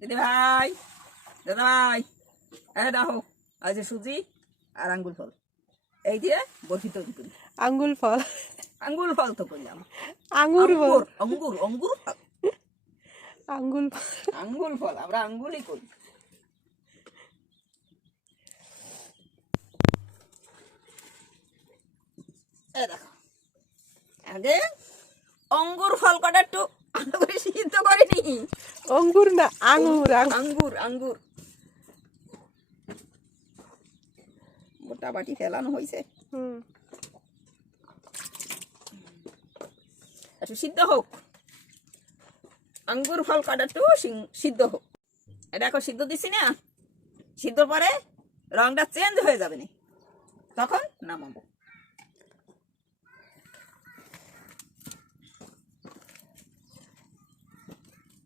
দিদি ভাই দাদা ভাই হ্যাঁ দেখো আছে সুজি আর আঙ্গুল ফল। এই দিয়ে বরফি তৈরি করি আঙ্গুল ফল। আঙ্গুল ফল তো করলাম আঙ্গুর ফল। আঙ্গুর অঙ্গুর ফল। আঙ্গুল ফল। আঙ্গুল ফল আমরা আঙ্গুলই করি। আগে অঙ্গুর ফল কটা একটু ভালো করে সিদ্ধ করে নি অঙ্গুর না আঙ্গুর আঙ্গুর। আঙ্গুর গোটা বাটি ফেলানো হয়েছে হুম একটু সিদ্ধ হোক আঙ্গুর ফল কাটা একটু সিং- সিদ্ধ হোক এটা এখন সিদ্ধ দিছি না সিদ্ধ পরে রংটা চেঞ্জ হয়ে যাবে না তখন নামাবো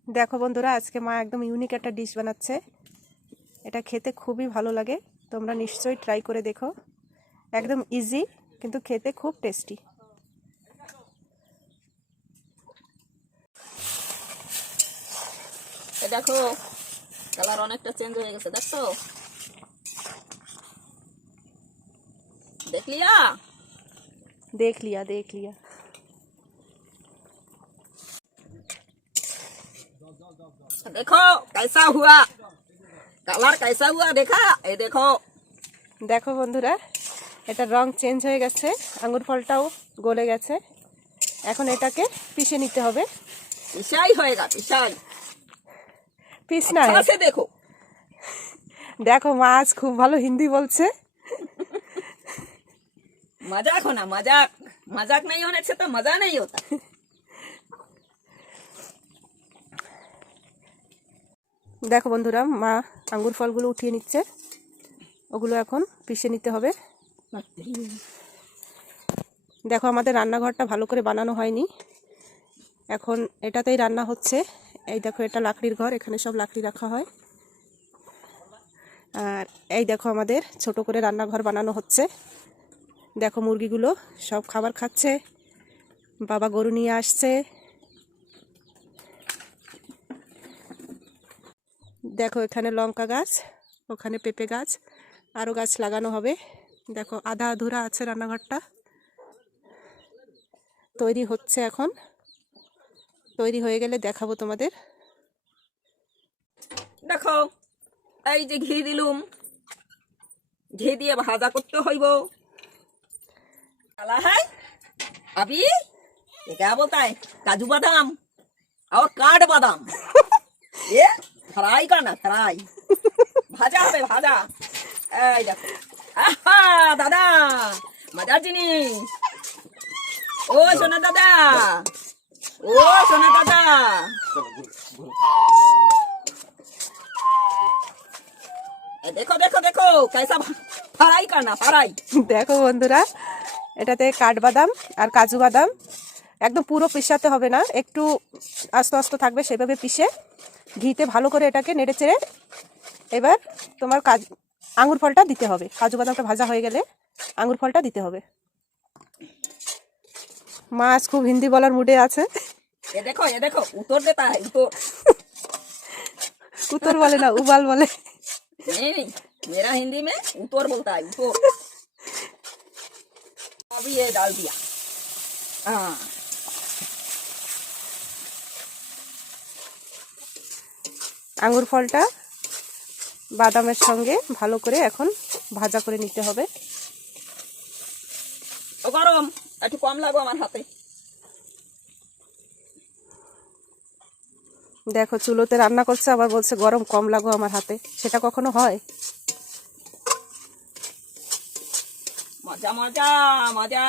দেখো বন্ধুরা আজকে মা একদম ইউনিক একটা ডিশ বানাচ্ছে। এটা খেতে খুবই ভালো লাগে। তোমরা নিশ্চয়ই ট্রাই করে দেখো। একদম ইজি কিন্তু খেতে খুব টেস্টি দেখো কালার অনেকটা চেঞ্জ হয়ে গেছে দেখছ? দেখলিয়া দেখ লিয়া দেখ লিয়া। देखो कैसा हुआ कलर कैसा हुआ देखा ये देखो দেখো বন্ধুরা এটা রং চেঞ্জ হয়ে গেছে আঙ্গুর ফলটাও গলে গেছে এখন এটাকে পিষে নিতে হবে पिसाई होएगा पिसाई পিস না अच्छा से देखो দেখো মাছ খুব ভালো হিন্দি বলছে मजाक होना मजाक मजाक नहीं होने से तो मजा नहीं होता দেখো বন্ধুরা, মা আঙ্গুর ফলগুলো উঠিয়ে নিচ্ছে। ওগুলো এখন পিষে নিতে হবে। দেখো, আমাদের রান্নাঘরটা ভালো করে বানানো হয়নি। এখন এটাতেই রান্না হচ্ছে। এই দেখো, এটা লাকড়ির ঘর, এখানে সব লাকড়ি রাখা হয়। আর এই দেখো, আমাদের ছোট করে রান্নাঘর বানানো হচ্ছে। দেখো, মুরগিগুলো সব খাবার খাচ্ছে। বাবা গরু নিয়ে আসছে। দেখো এখানে লঙ্কা গাছ ওখানে পেঁপে গাছ আরও গাছ লাগানো হবে দেখো আধা আধুরা আছে রান্নাঘরটা তৈরি হচ্ছে এখন তৈরি হয়ে গেলে দেখাবো তোমাদের দেখো এই যে ঘি দিলুম ঘি দিয়ে ভাজা করতে হইব काला है अभी ये क्या बोलता है काजू बादाम और काठ बादाम ये ফ্রাই কানা ফ্রাই ভাজা হবে, ভাজা। এই দেখো। আহা, দাদা, মজার জিনিস। ও, সোনা দাদা। ও, সোনা দাদা। দেখো দেখো দেখো, কেসা ফ্রাই কানা ফ্রাই দেখো বন্ধুরা, এটাতে কাঠবাদাম আর কাজু বাদাম। একদম পুরো পিসাতে হবে না একটু আস্তে আস্তে থাকবে সেভাবে পিষে ঘিতে ভালো করে এটাকে নেড়ে চেড়ে এবার তোমার কাজ আঙুর ফলটা দিতে হবে কাজু বাদামটা ভাজা হয়ে গেলে আঙুর ফলটা দিতে হবে মাছ খুব হিন্দি বলার মুডে আছে ये देखो ये देखो उतर देता है उतर উত্তর বলে না উবাল বলে नहीं नहीं मेरा हिंदी में उतर बोलता है उतर अभी ये डाल दिया हाँ আঙুর ফলটা বাদামের সঙ্গে ভালো করে এখন ভাজা করে নিতে হবে। গরম একটু কম লাগো আমার হাতে। দেখো চুলোতে রান্না করছে আবার বলছে গরম কম লাগো আমার হাতে। সেটা কখনো হয়? মজা মজা মজা।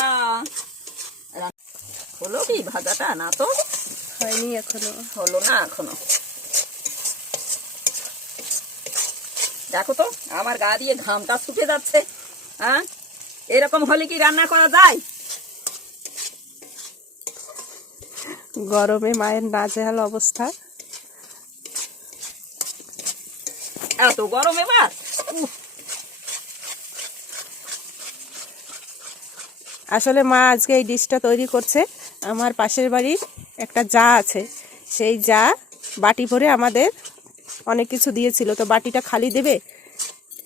হলো কি? ভাজাটা না তো? হয়নি এখনও। হলো না এখনও। দেখো তো আমার গা দিয়ে ঘামটা শুকে যাচ্ছে হ্যাঁ? এরকম হলে কি রান্না করা যায়? গরমে মায়ের নাজেহাল অবস্থা। এত গরম এবার? আসলে মা আজকে এই ডিশটা তৈরি করছে। আমার পাশের বাড়ির একটা যা আছে সেই যা বাটি ভরে আমাদের অনেক কিছু দিয়েছিল। তো বাটিটা খালি দেবে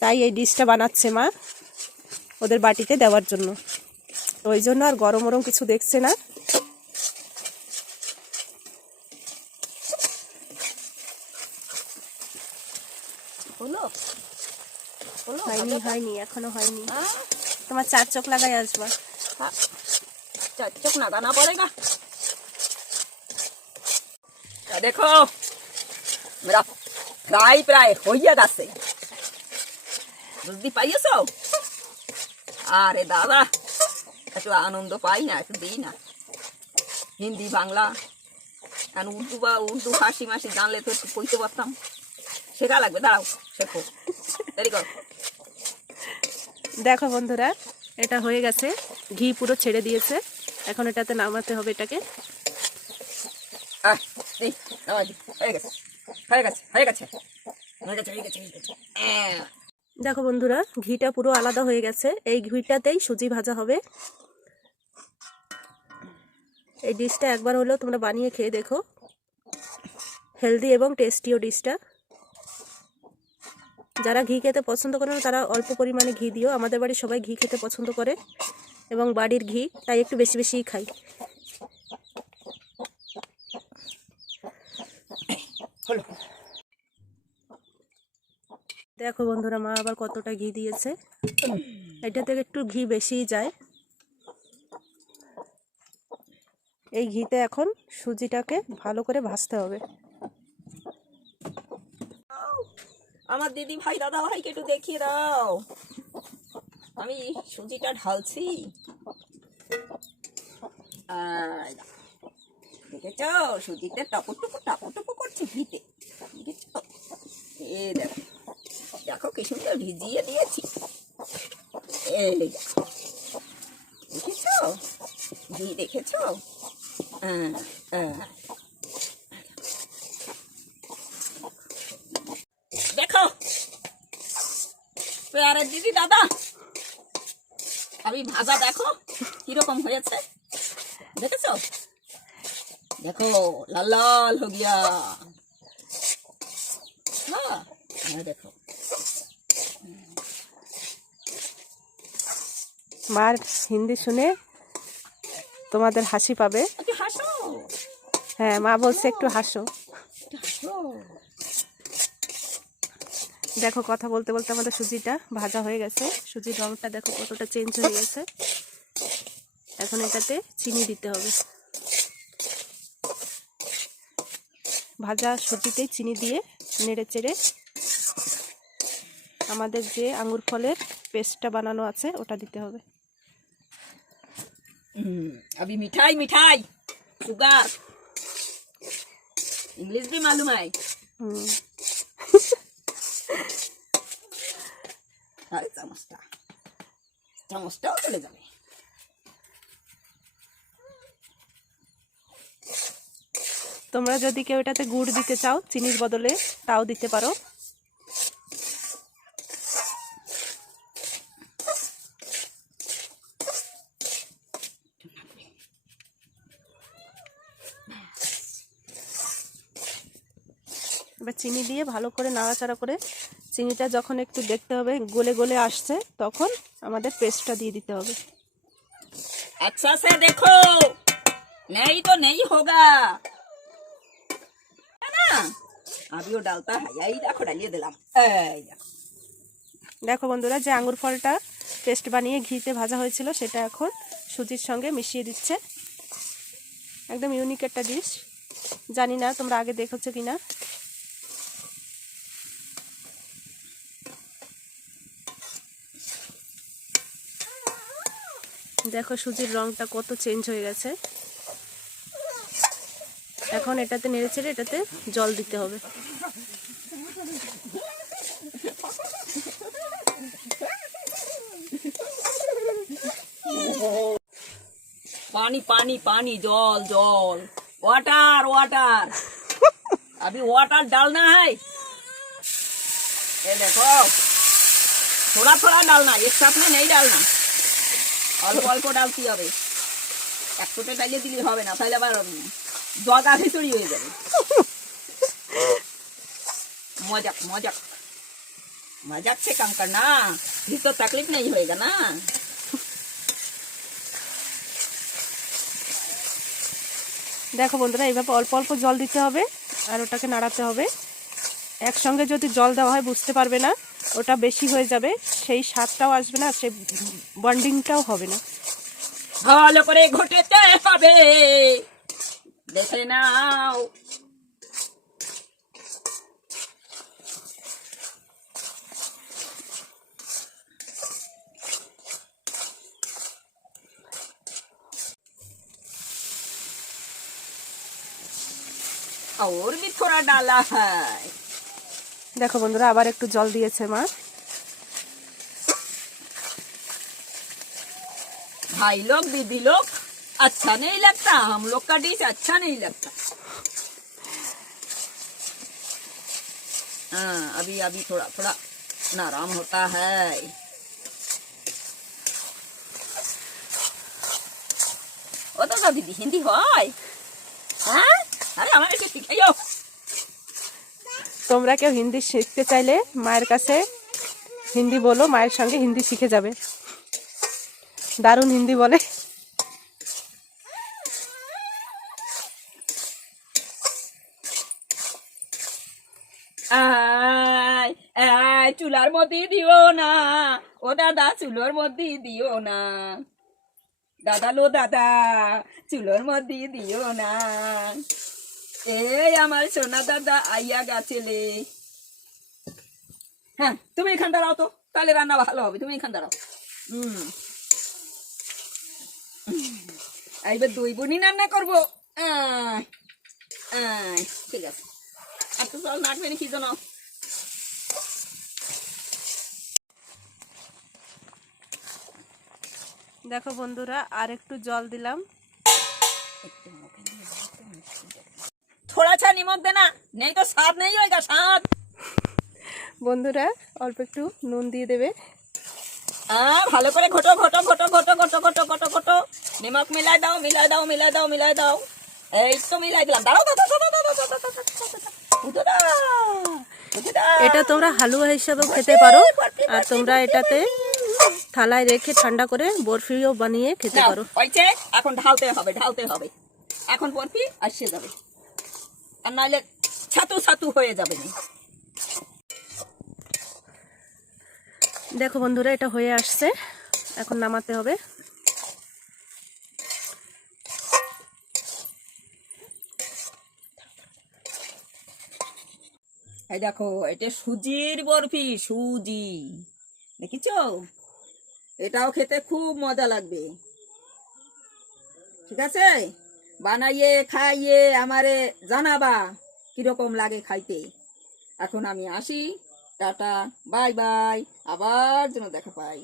তাই এই ডিশটা বানাচ্ছে মা ওদের বাটিতে দেওয়ার জন্য। তো ওই জন্য আর গরম ওরম কিছু দেখছে না। হয়নি হয়নি এখনও হয়নি। তোমার চার চোখ লাগাই আসবা। চার চোখ পড়েগা দেখো ফ্রাই প্রায় হইয়া গেছে। বুঝতে পাইয়াছ আরে দাদা একটু আনন্দ পাই না একটু দিই না। হিন্দি বাংলা এখন উর্দু বা উর্দু হাসি মাসি জানলে তো একটু কইতে পারতাম। শেখা লাগবে দাঁড়াও শেখো। দেরি কর দেখো বন্ধুরা এটা হয়ে গেছে। ঘি পুরো ছেড়ে দিয়েছে। এখন এটাতে নামাতে হবে এটাকে। আহ এই নামাজি হয়ে গেছে। দেখো বন্ধুরা, ঘিটা পুরো আলাদা হয়ে গেছে। এই ঘিটাতেই সুজি ভাজা হবে। এই ডিশটা একবার হলেও তোমরা বানিয়ে খেয়ে দেখো। হেলদি এবং টেস্টিও ডিশটা। যারা ঘি খেতে পছন্দ করে না, তারা অল্প পরিমাণে ঘি দিও। আমাদের বাড়ির সবাই ঘি খেতে পছন্দ করে এবং বাড়ির ঘি, তাই একটু বেশি বেশিই খাই। হলো। দেখো বন্ধুরা, মা আবার কতটা ঘি দিয়েছে। এটা থেকে একটু ঘি বেশিই যায়। এই ঘিতে এখন সুজিটাকে ভালো করে ভাজতে হবে। আমার দিদি ভাই, দাদা ভাইকে একটু দেখিয়ে দাও। আমি সুজিটা ঢালছি। দেখেছ? সুজিতে টপর টপর এ দেখো দেখো কি সুন্দর ভিজিয়ে দিয়েছি। এই ঘি হ্যাঁ হ্যাঁ। দেখো, পেয়ারের দিদি দাদা, আমি ভাজা দেখো কীরকম হয়েছে। দেখেছ? দেখো, লাল লাল হো গিয়া। দেখো। মার হিন্দি শুনে তোমাদের হাসি পাবে। হ্যাঁ মা বলছে একটু হাসো। দেখো কথা বলতে বলতে আমাদের সুজিটা ভাজা হয়ে গেছে। সুজির রংটা দেখো কতটা চেঞ্জ হয়ে গেছে। এখন এটাতে চিনি দিতে হবে। ভাজা সুজিতেই চিনি দিয়ে নেড়ে চেড়ে আমাদের যে আঙ্গুর ফলের পেস্টটা বানানো আছে ওটা দিতে হবে हम्म, अभी मिठाई मिठाई शुगर इंग्लिश भी मालूम है হুম, আরে চামচটা চামচটাও চলে যাবে তোমরা যদি কেউ এটাতে গুড় দিতে চাও চিনির বদলে তাও দিতে পারো দিয়ে ভালো করে নাড়াচাড়া করে চিনিটা যখন একটু দেখতে হবে গলে গলে আসছে তখন আমাদের পেস্টটা দিয়ে দিতে হবে। আচ্ছা সে দেখো। নেই তো নেই হোগা। আমিও ডালটা হাই দেখো ডালিয়ে দিলাম। দেখো। বন্ধুরা যে আঙুর ফলটা পেস্ট বানিয়ে ঘিতে ভাজা হয়েছিল সেটা এখন সুজির সঙ্গে মিশিয়ে দিচ্ছে। একদম ইউনিক একটা ডিশ জানি না তোমরা আগে দেখেছ কিনা। দেখো সুজির রংটা কত চেঞ্জ হয়ে গেছে এখন এটাতে নেড়ে চেড়ে এটাতে জল দিতে হবে पानी पानी पानी जल जल वाटर वाटर अभी वाटर डालना है ये देखो थोड़ा थोड़ा डालना एक साथ में नहीं डालना অল্প অল্প ডালতে হবে। একশোটা ডালিয়ে দিলে হবে না, তাহলে আবার জগা ভেতরি হয়ে যাবে। মজাক মজাক মজাক সে না? ভিতর তাকলিফ নেই হয়েগা না? দেখো বন্ধুরা, এইভাবে অল্প অল্প জল দিতে হবে আর ওটাকে নাড়াতে হবে। একসঙ্গে যদি জল দেওয়া হয়, বুঝতে পারবে না। ওটা বেশি হয়ে যাবে সেই স্বাদটাও আসবে না আর সেই বন্ডিংটাও হবে না ভালো করে ঘটেতে হবে দেখে নাও और भी थोड़ा डाला है দেখো বন্ধুরা আবার একটু জল দিয়েছে মা भाई लोग दीदी लोग अच्छा नहीं लगता हम लोग का डिश अच्छा नहीं लगता हाँ अभी अभी थोड़ा थोड़ा नाराम होता है ও তো সব দিদি হিন্দি হয় হ্যাঁ আরে আমার একটু শিখাইও তোমরা কেউ হিন্দি শিখতে চাইলে মায়ের কাছে হিন্দি বলো, মায়ের সঙ্গে হিন্দি শিখে যাবে। দারুণ হিন্দি বলে। চুলার মধ্যে দিও না। ও দাদা, চুলোর মধ্যে দিও না। দাদা, লো দাদা, চুলোর মধ্যে দিও না। এই আমার সোনা দাদা আইয়া গাছেলে। হ্যাঁ তুমি এখান দাঁড়াও তো তাহলে রান্না ভালো হবে তুমি এখান দাঁড়াও। হুম। এইবার দুই বুনি রান্না করব। ঠিক আছে। আর তো জল নাটবে না কি জন্য দেখো বন্ধুরা আর একটু জল দিলাম। थोड़ा सा निमक देना नहीं तो स्वाद नहीं होएगा स्वाद বন্ধুরা অল্প একটু নুন দিয়ে দেবে হ্যাঁ ভালো করে ঘটো ঘটো ঘটো ঘটো ঘটো ঘটো ঘটো ঘটো নিমক মিলাই দাও মিলাই দাও মিলাই দাও মিলাই দাও এই তো মিলাই দিলাম দাঁড়াও দাঁড়াও দাঁড়াও দাঁড়াও দাঁড়াও দাঁড়াও দাঁড়াও উঠে দাও উঠে দাও এটা তোমরা হালুয়া হিসাবেও খেতে পারো আর তোমরা এটাতে থালায় রেখে ঠান্ডা করে বরফিও বানিয়ে খেতে নাও, পারো হয়েছে এখন ঢালতে হবে ঢালতে হবে এখন বরফি আসছে যাবে আর নাহলে ছাতু ছাতু হয়ে যাবে দেখো বন্ধুরা এটা হয়ে আসছে। এখন নামাতে হবে। এই দেখো এটা সুজির বরফি সুজি। দেখিছ? এটাও খেতে খুব মজা লাগবে। ঠিক আছে? বানাইয়ে, খাইয়ে আমারে জানাবা কীরকম লাগে খাইতে। এখন আমি আসি, টাটা, বাই বাই, আবার যেন দেখা পাই।